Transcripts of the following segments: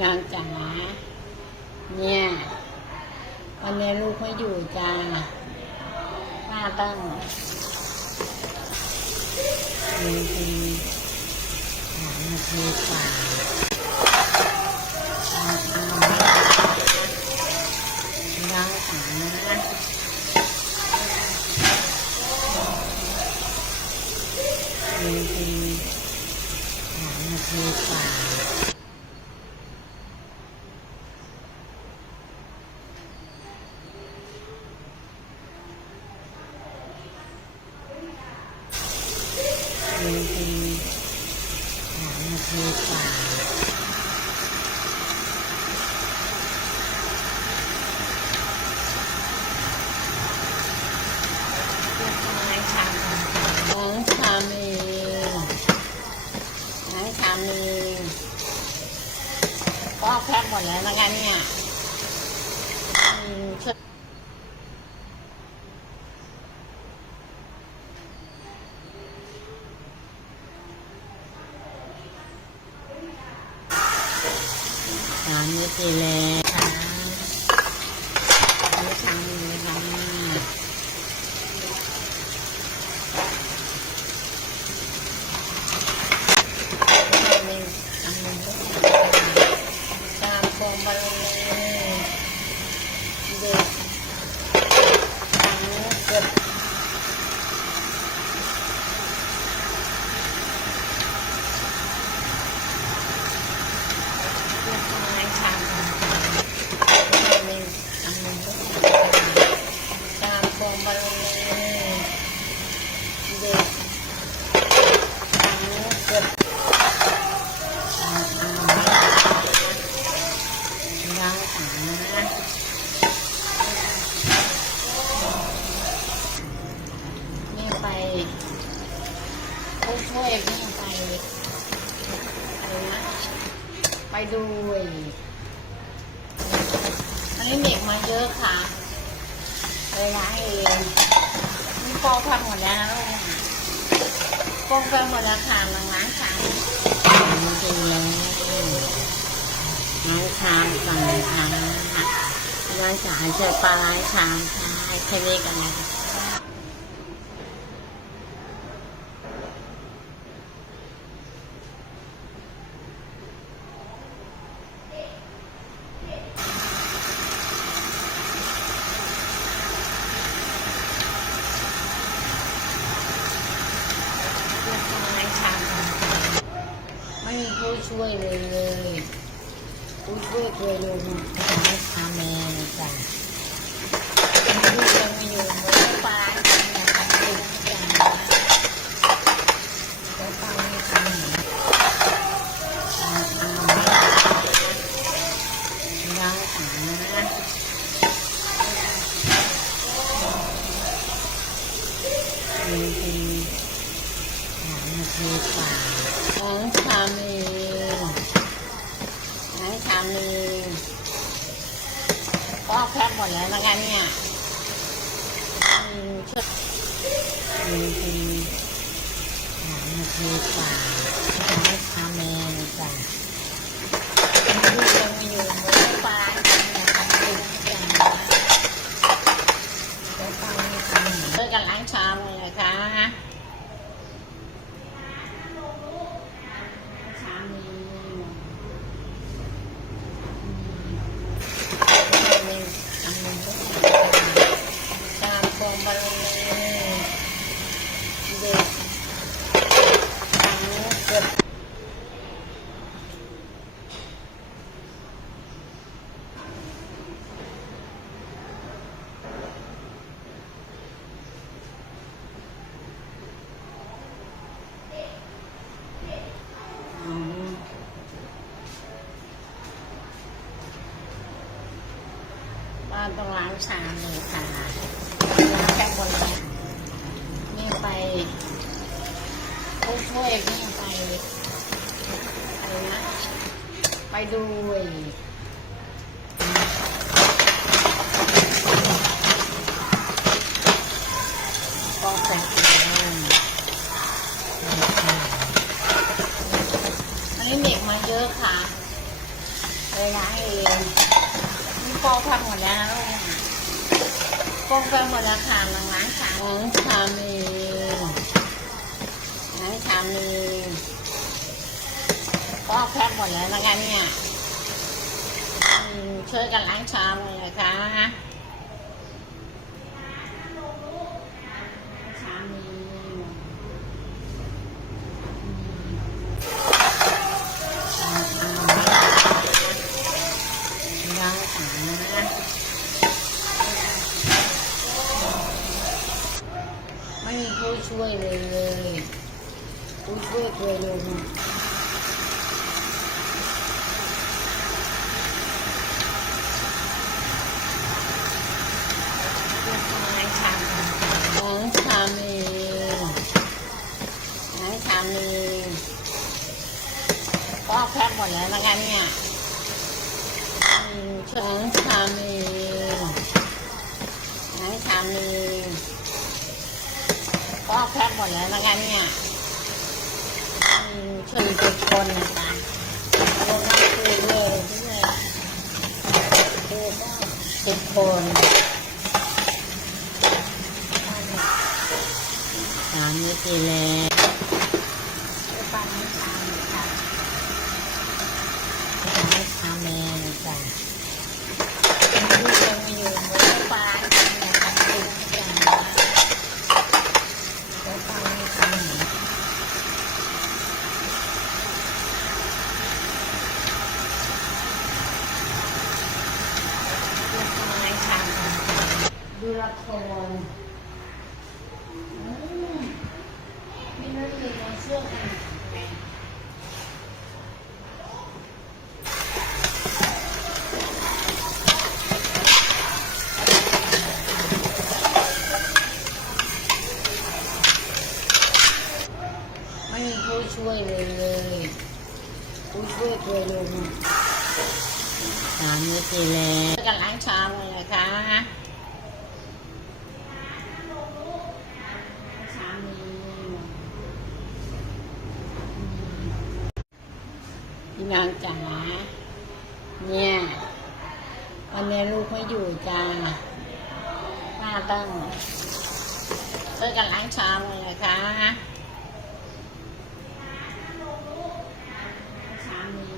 นางจ๋าเนี่ย วันนี้ลูกไม่อยู่จ้าป้าต้องมีทีสามนาทีกว่าเอาเอาน้องจ๋ามีทีสามนาทีกว่า มีทีสามนาทีกว่าล้างชามล้างชามเองล้างชามเอง ก็แพ็คหมดแล้วนเนี่ยอืมช่วยสามนาทีแล้วค่ะไม่ช้าเลยค่ะทำมันก็ตามโคมบอลเลยเด็กทั้งเกือบเรียบร้อยค่ะเลยทำมันก็ตามโคมบอลเลยเด็กทั้งเกือบ น้องจ๋านี่ไปผู้ช่วยนี่ไปอะไรนะไป ดูไอ้อันนี้เด็กมาเยอะค่ะเลยล้างเองนี่โป๊กทำหมดแล้วนะลูกโป๊กทำหมดแล้วค่ะล้างล้างชามจริงๆเลยล้างชามก่อนนะคะล้างสายเจอปลาล้างชามใช่แค่นี้กันนะคะล้างชามก่อนนะคะไม่มีผู้ ช่วยเลยเลยผู้ช่วยเคยลงทำให้ทำเองจ้ะผู้ช่วยมาอยู่บนฟ้าเนี่ยำติดจ้ะแล้วตอนนี้ทำเหมือนเอาเอาล้างสารนะมีทีสามนาทีกว่าล้างชามเอง ล้างชามนึงก็แพ็คหมดแล้วนะคะเนี่ยอืมช่วย มีทีสามนาทีกว่าล้างชามเองจ้ะผู้ชมอยู่บนฟ้าเนี่ยทำติดจ้ะแล้วตอนนี้ทำเหมือนเลิกกันล้างชามเลยนะคะล้างชามเอง ทำมันก็ตามโคมบอลเลยเด็กทั้งเกือบอืม บ้าน ต้องล้างชามเลยค่ะล้างแค่บนเลยนี่ไปผู้ช่วยนี่ไปอะไรนะไปดูไอ้ก็แฝงอันนี้เด็กมาเยอะค่ะเลยล้างเอง ฟองพังหมดแล้วฟองพังหมดแล้วค่ะล้างล้ามล้างชามเองล้างชามเองฟองแคหมดแล้วนะคะเนี่ยช่วยกันล้างชามเลยนะคะ นะไม่มีผู้ช่วยเลยเลยผู้ช่วยเคยลงล้างชามล้างชาเองล้างชามเองก็แพ็คหมดแล้วนะคะเนี่ย ช้างชามเองล้างชามเองก็แพ็คหมดแล้วนะคะเนี่ยอืมช่วยทุกคนนะคะรวมทั้งครูเลยด้วยครูก็สิบคนสามนิติแล้วไปปั้นให้ชามเลยค่ะไปทำให้ชามแม่เลยจ้ะลูกยังไม่อยู่มือปลาทำอย่างนั้นติดอย่างนี้ แล้วก็ไม่ทำหนูไม่ทำดู ละครอืมม่รู้เลยมาเชื่อกันไม่มีผู้ช่วยเลยเลยผู้ช่วยเคยลงสามนิติแล้วกันล้างชามเลยนะคะชามนี้ พี่นางจ๋าเนี่ยวันนี้ลูกไม่อยู่จ้าป้าต้องช่วยกันล้างชามเลยนะคะชามนี้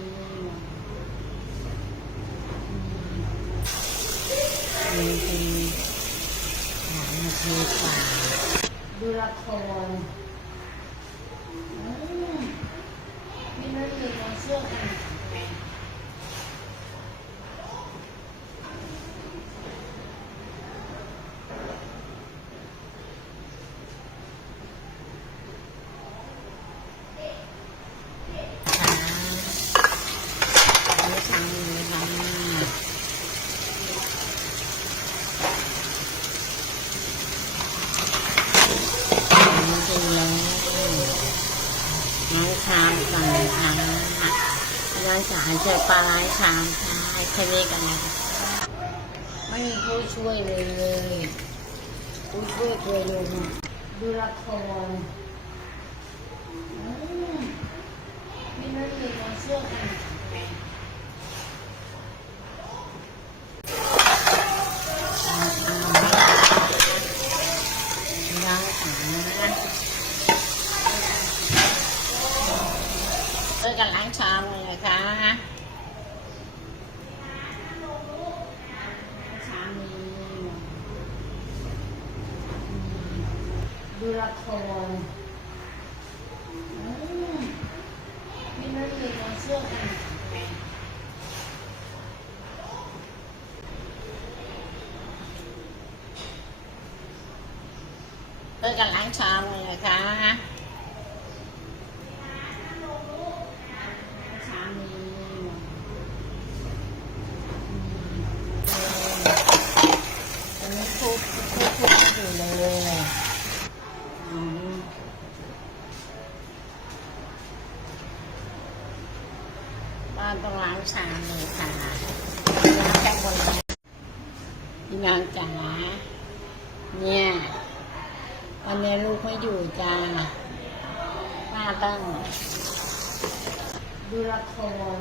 อืมเป็นสามนาทีกว่าดูละคร still have. ารเจอปลาล้างชามค่ะแค่นี้กันนะไม่มีผู้ช่วยเลยเลยผู้ช่วยเคยลงดูละครไม่ได้เลยมาเชื่อกันล้างชามนะ ช่วยกันล้างชามเลยนะคะชามนี้ดู ละครนี่ไม่รู้เลยมาเชื่อกันเพื่อกันล้างชามเลยค่ะ ชามนี้ตอนนี้คุกคุกคุกอยู่เลยอืมบ้านต้องล้างชามเลยค่ะล้างแค่บนเลยพี่นางจ๋าเนี่ยวันนี้ลูกไม่อยู่จ้าป้าต้องดูละคร